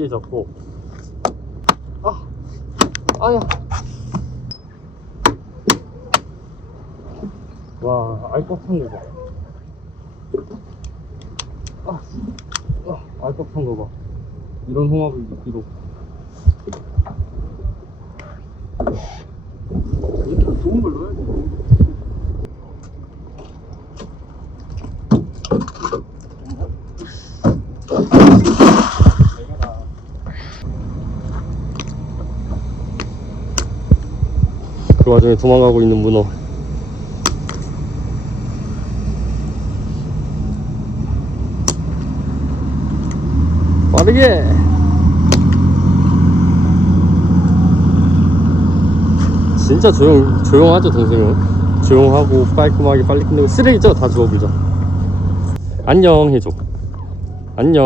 거예요. 깨졌고. 아, 아야. 와, 알법한 거 봐. 아, 아 알법한 거 봐. 이런 홍합을 미끼로. 일단 좋은 걸 넣어야 돼. 그 와중에 도망가고 있는 문어. 빠르게! 진짜 조용, 조용하죠, 동생은? 조용하고 깔끔하게 빨리 끝내고 쓰레기죠? 다 주워보자. 안녕 해줘. 안녕.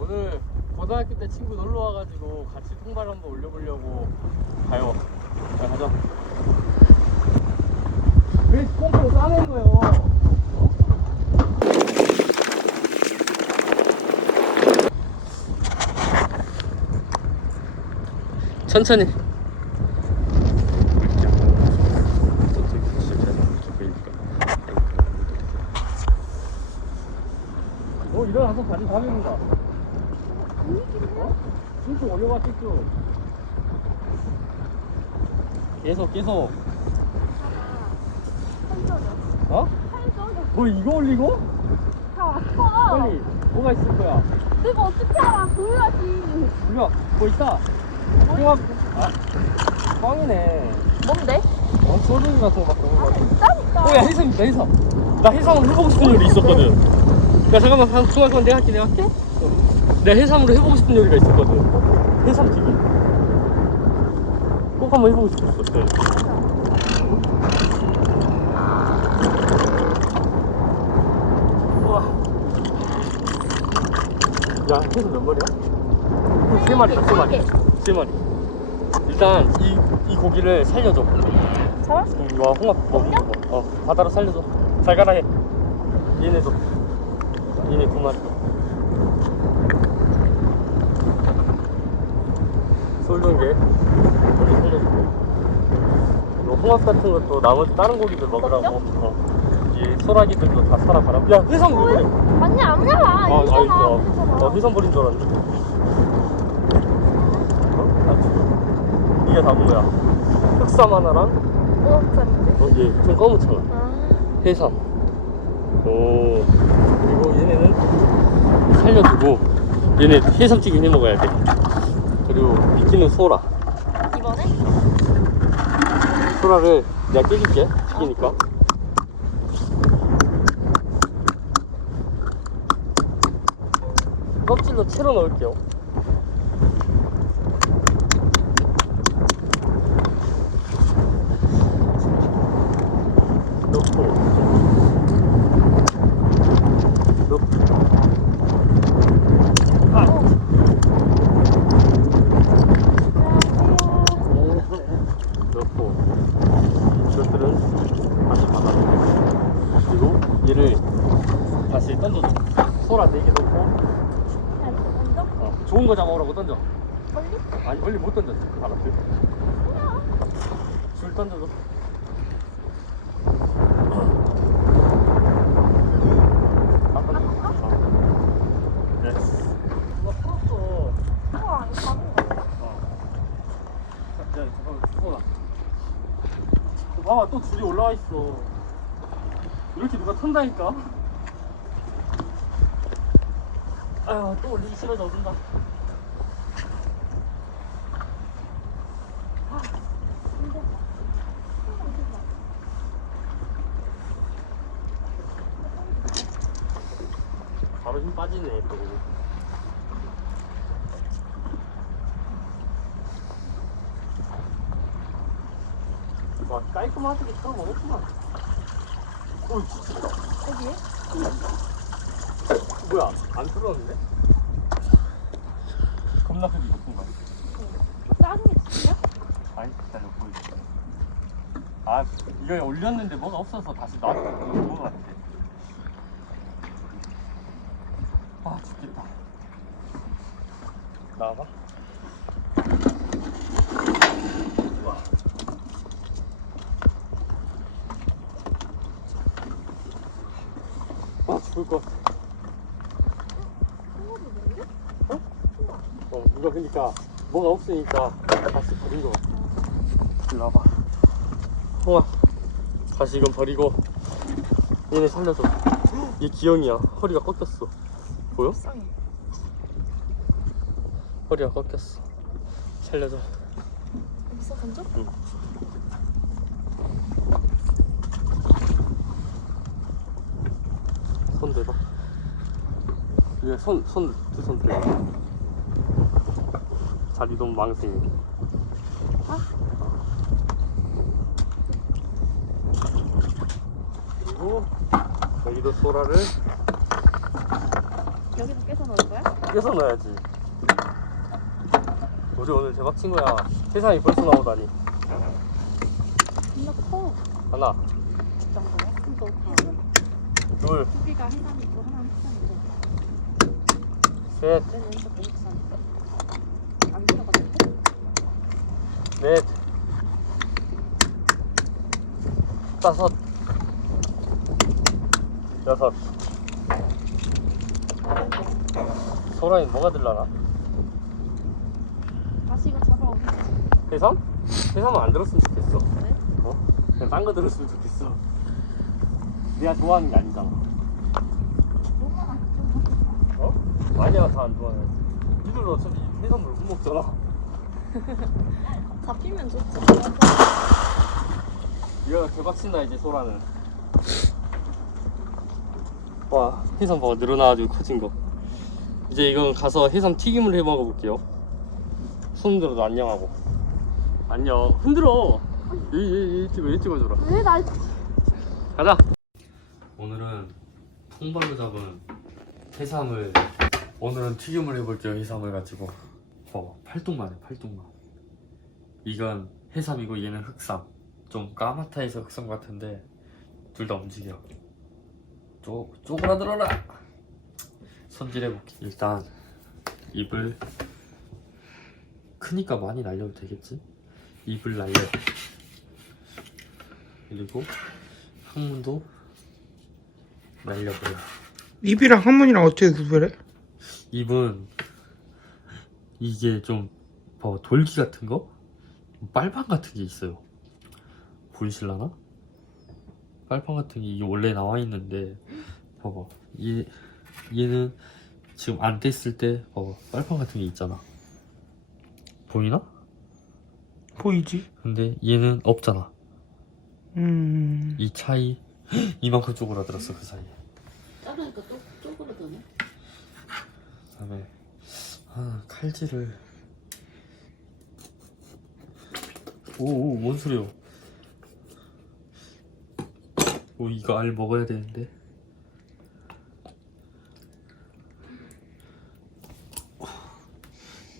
오늘 고등학교 때 친구 놀러 와가지고 같이 통발 한번 올려보려고 가요. 자, 가자. 왜 pom프로 싸낸 거예요? 천천히. 어 일어나서 다리 가면다. 어? 쭉쭉 올려봐 쭉쭉. 계속 계속. 어? 뭐 이거 올리고? 다 왔어. 빨리 뭐가 있을 거야? 내가 어떻게 알아? 보여야지. 우리가 뭐 있다. 홍합 아 꽝이네. 뭔데? 어 소주 같은 거온 거. 있다니까. 어, 야, 해삼 있다, 해삼. 나 해삼으로 해보고 싶은 요리 있었거든. 야, 잠깐만, 한 중간 건 내가 할게, 내가 할게. 어. 내가 해삼으로 해보고 싶은 요리가 있었거든. 해삼 튀김. 꼭 한번 해보고 싶었어. 네. 우와. 야, 해삼 몇 마리야? 어, 세 마리다, 세 마리. 세 마리. 일단, 이, 이 고기를 살려줘. 응, 와 홍합 먹는 거. 어 바다로 살려줘. 잘 가라 해. 얘네도. 얘네 두 마리. 쏠던 게 우리 살려주고. 이거 홍합 같은 것도 나머지 다른 고기들 먹으라고. 어. 이 소라기들도 다 살아가라. 야 해삼 왜 그래? 아니 아니야. 아, 아, 있잖아. 있어. 나 해삼 버린 줄 알았는데. 어? 아, 지금. 이게 다 뭐야? 흑삼 하나랑 뭐 없었는데? 어, 얘, 좀 검은청아. 아. 해삼. 오. 그리고 얘네는 살려두고 얘네 해삼찌개 해 먹어야 돼. 그리고 미끼는 소라. 소라를 내가 깨줄게. 튀기니까. 껍질로 채로 넣을게요. 넣고 넣고 아. 넣고 이것들은 다시 받아놓고 그리고 얘를 다시 던져줘 소라 4개 넣고? 어, 좋은 거 잡아오라고 던져? 아니 멀리 못 던졌어 그 바람들 줄 던져줘 다 던져 어. 됐어 누가 풀었어. 야, 잠깐만, 주소라. 봐봐, 또 줄이 올라와 있어. 이렇게 누가 탄다니까? 아유, 또 올리기 싫어져, 어딘가. 바로 힘 빠지네, 또. 와 깔끔하게 썰어 먹었구만. 오 진짜. 어디에? 뭐야 안 썰었는데? 겁나 크게 볶은 거야. 작은 게 진짜? 아니 기다려 보여줄게. 아 이거 올렸는데 뭐가 없어서 다시 놔둔 것 같아 아 죽겠다 나와봐 우와. 아 죽을 것 같아 누가 그니까 뭐가 없으니까 다시 버린 것 같아 일로 와봐. 홍아 다시 이건 버리고 얘네 살려줘. 얘 기영이야. 허리가 꺾였어. 보여? 불쌍해. 허리가 꺾였어. 살려줘. 있어 던져? 손 대봐 위에 손손 두손 대봐 자리 너무 망생이 그리고 여기도 소라를 여기서 깨서 넣을 거야? 껴서 넣어야지. 우리 오늘 대박 친 거야. 세상이 벌써 나오다니. 존나 커. 하나. 정도야? 이거 둘. 두 개가 해산이고 하나는 해산인데 셋, 얘는 여기서 고육산인데 안 들어가던데? 넷, 다섯, 여섯. 소라이 뭐가 들라나? 다시 이거 잡아오겠지. 해삼? 해삼은 안 들었으면 좋겠어. 네? 어? 그냥 딴 거 들었으면 좋겠어. 내가 좋아하는 게 아니잖아. 어? 아니야, 다 안 좋아해. 니들도 어차피 해산물 못 먹잖아. 잡히면 좋지. 이거 대박친다 이제 소라는. 와 해삼 봐봐. 늘어나가지고 커진 거. 이제 이건 가서 해삼 튀김을 해 먹어볼게요. 손 들어도 안녕하고. 안녕. 흔들어! 얘얘얘 찍어 얘 찍어줘라. 왜 날? 가자! 오늘은 통발로 잡은 해삼을 오늘은 튀김을 해볼게요 해삼을 가지고. 어 팔뚝만 해 팔뚝만 이건 해삼이고 얘는 흑삼. 좀 까맣다 해서 흑삼 같은데 둘 다 움직여. 쪼, 쪼그라들어라. 손질해볼게. 일단 입을 크니까 많이 날려도 되겠지? 입을 날려. 그리고 항문도 날려버려. 입이랑 항문이랑 어떻게 구별해? 입은 이게 좀 봐봐 돌기 같은 거 빨판 같은 게 있어요 보이실라나? 빨판 같은 게 이게 원래 나와 있는데 봐봐 얘 얘는 지금 안 뗐을 때 봐봐 빨판 같은 게 있잖아 보이나? 보이지? 근데 얘는 없잖아 음. 이 차이 이만큼 쪼그라들었어 그 사이에 자르니까 또 쪼그라드네. 그다음에 아 칼질을 오오 뭔 소리야. 오 이거 알 먹어야 되는데.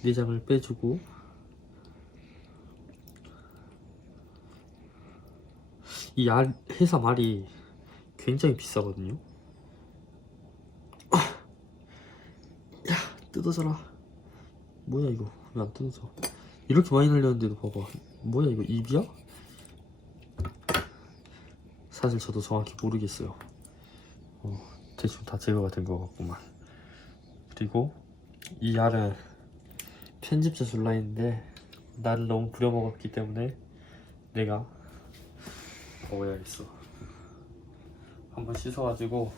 내장을 빼주고. 이 알, 해삼 알이 굉장히 비싸거든요. 야 뜯어져라. 뭐야 이거. 왜 안 뜯어져 이렇게 많이 날렸는데도 봐봐 뭐야 이거 입이야? 사실 저도 정확히 모르겠어요 어, 대충 다 제거가 된 것 같구만 그리고 이 알은 편집자 줄라인데 나를 너무 부려먹었기 때문에 내가 먹어야겠어 한번 씻어가지고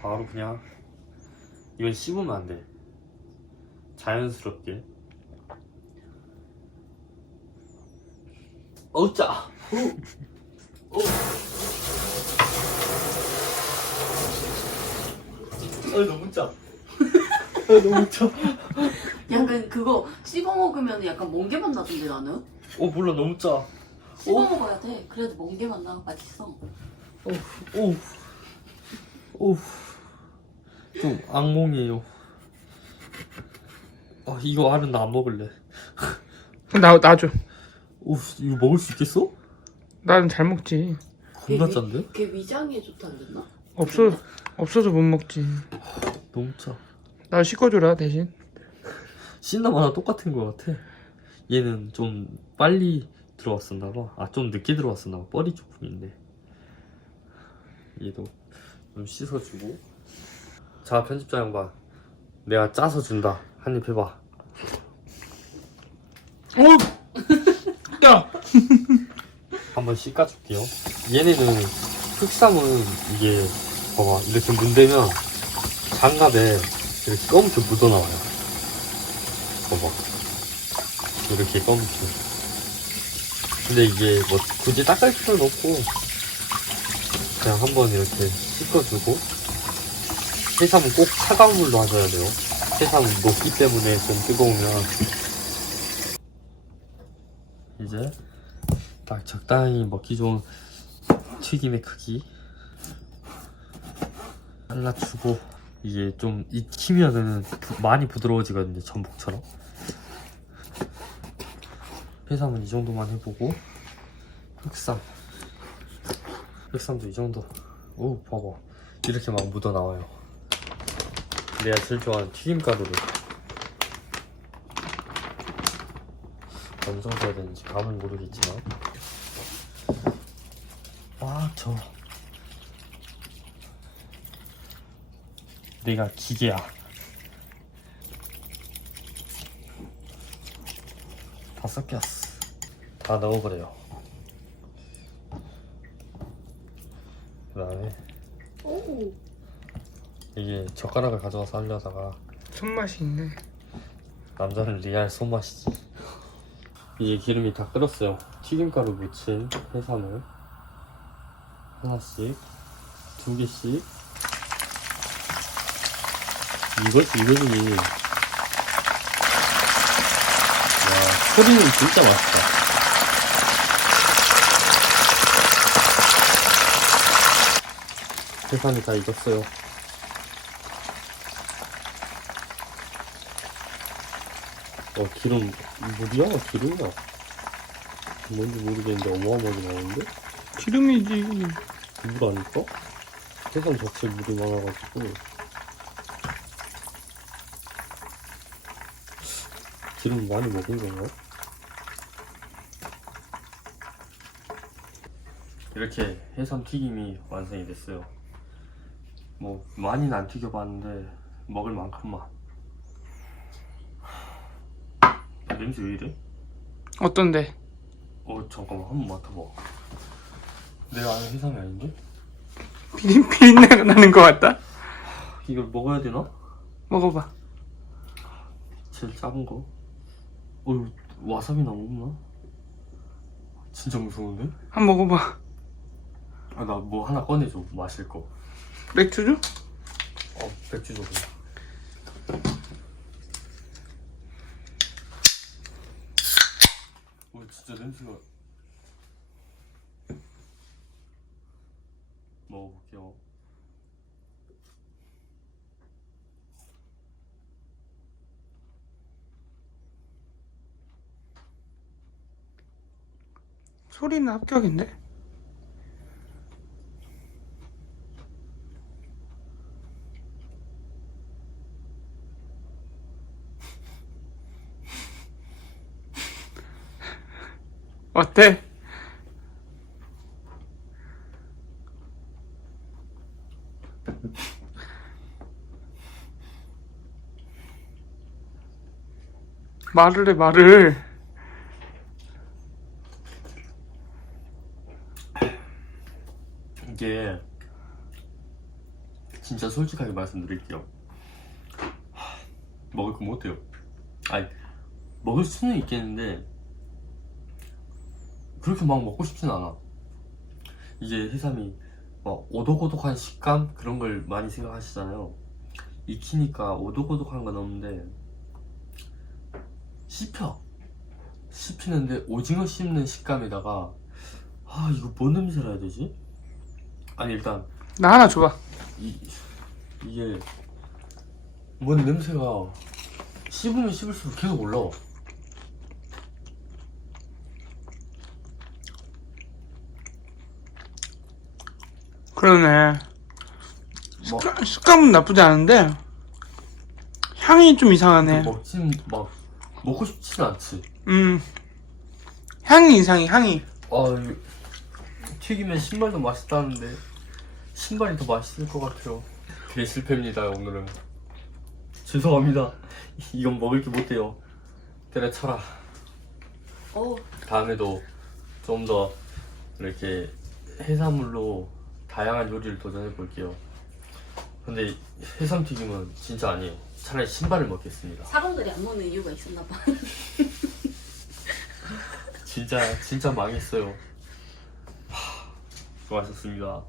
바로 그냥 이건 씹으면 안 돼. 자연스럽게. 어우 짜. 오. 오. 아 너무 짜. 아 너무 짜. 약간 그거 씹어 먹으면 약간 멍게맛 나던데 나는? 어 몰라 너무 짜. 씹어 먹어야 돼. 그래도 멍게맛 나 맛있어. 오. 오. 좀 악몽이에요. 아 이거 알은 나안 먹을래. 나, 나 줘. 오 이거 먹을 수 있겠어? 나는 잘 먹지. 겁나 위- 짠데? 걔 위장에 좋다 안 됐나? 없어 없어서 못 먹지. 너무 짜 나 씻어줘라 대신. 신나마나 똑같은 것 같아 얘는 좀 빨리 들어왔었나 봐 아 좀 늦게 들어왔었나 봐 뻘이 조금 있네 얘도 좀 씻어주고 자 편집자 양반 내가 짜서 준다 한입 해봐. 오! 야! 한번 씻어줄게요. 얘네는 흑삼은 이게 봐봐 이렇게 문대면 장갑에 이렇게 검게 묻어나와요. 봐봐. 이렇게 검게. 근데 이게 뭐 굳이 닦을 필요는 없고 그냥 한번 이렇게 씻어주고 해삼은 꼭 차가운 물로 하셔야 돼요 해삼은 녹기 때문에 좀 뜨거우면 이제 딱 적당히 먹기 좋은 튀김의 크기 잘라주고 이게 좀 익히면은 부- 많이 부드러워지거든요 전복처럼. 해삼은 이 정도만 해보고 흑삼. 흑삼도 이 정도. 오 봐봐. 이렇게 막 묻어나와요 내가 제일 좋아하는 튀김가루를. 정도 해야 되는지 감은 모르겠지만. 아저. 내가 기계야. 다 섞였어. 다 넣어버려요 그 다음에 오. 이게 젓가락을 가져와서 하려다가 손맛이 있네. 남자는 리알 손맛이지. 이제 기름이 다 끓었어요. 튀김가루 묻힌 해삼을 하나씩 두 개씩. 이거지 이거지. 와 소리는 진짜 맛있다. 해삼이 다 익었어요 어 기름 물이야? 기름이야? 뭔지 모르겠는데 어마어마하게 나오는데? 기름이지. 물 아닐까? 해삼 자체 물이 많아가지고 기름 많이 먹은 건가? 이렇게 해삼 튀김이 완성이 됐어요 뭐 많이는 안 튀겨봤는데 먹을 만큼만 냄새 왜 이래? 어떤데? 어 잠깐만 한번 맡아봐 내가 아는 해삼이 아닌데? 비린 비린내가 나는 것 같다. 이걸 먹어야 되나? 먹어봐. 제일 작은 거. 어, 와사비 나 먹나? 진짜 무서운데? 한 번 먹어봐. 아, 나 뭐 하나 꺼내줘. 마실 거. 맥주 줘? 어, 맥주 줘. 그냥. 어, 진짜 냄새가. 먹어볼게요. 소리는 합격인데? 어때? 말을 해 말을 이게 진짜 솔직하게 말씀드릴게요. 하, 먹을 거 못해요. 아니 먹을 수는 있겠는데 그렇게 막 먹고 싶진 않아. 이게 해삼이 막 오독오독한 식감 그런 걸 많이 생각하시잖아요. 익히니까 오독오독한 건 없는데 씹혀. 씹히는데 오징어 씹는 식감에다가 아 이거 뭔 냄새라 해야 되지? 아니 일단 나 하나 줘봐 이, 이게 뭔 냄새가 씹으면 씹을수록 계속 올라와 그러네. 뭐, 식감- 식감은 나쁘지 않은데 향이 좀 이상하네. 먹진 막 먹고 싶진 않지. 음 향이 이상해 향이. 아 이거 튀기면 신발도 맛있다는데 신발이 더 맛있을 것 같아요. 대실패입니다 오늘은. 죄송합니다. 이건 먹을 게 못해요. 때려쳐라. 어 다음에도 좀 더 이렇게 해산물로 다양한 요리를 도전해 볼게요. 근데 해삼 튀김은 진짜 아니에요. 차라리 신발을 먹겠습니다. 사람들이 안 먹는 이유가 있었나 봐. 진짜 진짜 망했어요. 하, 수고하셨습니다.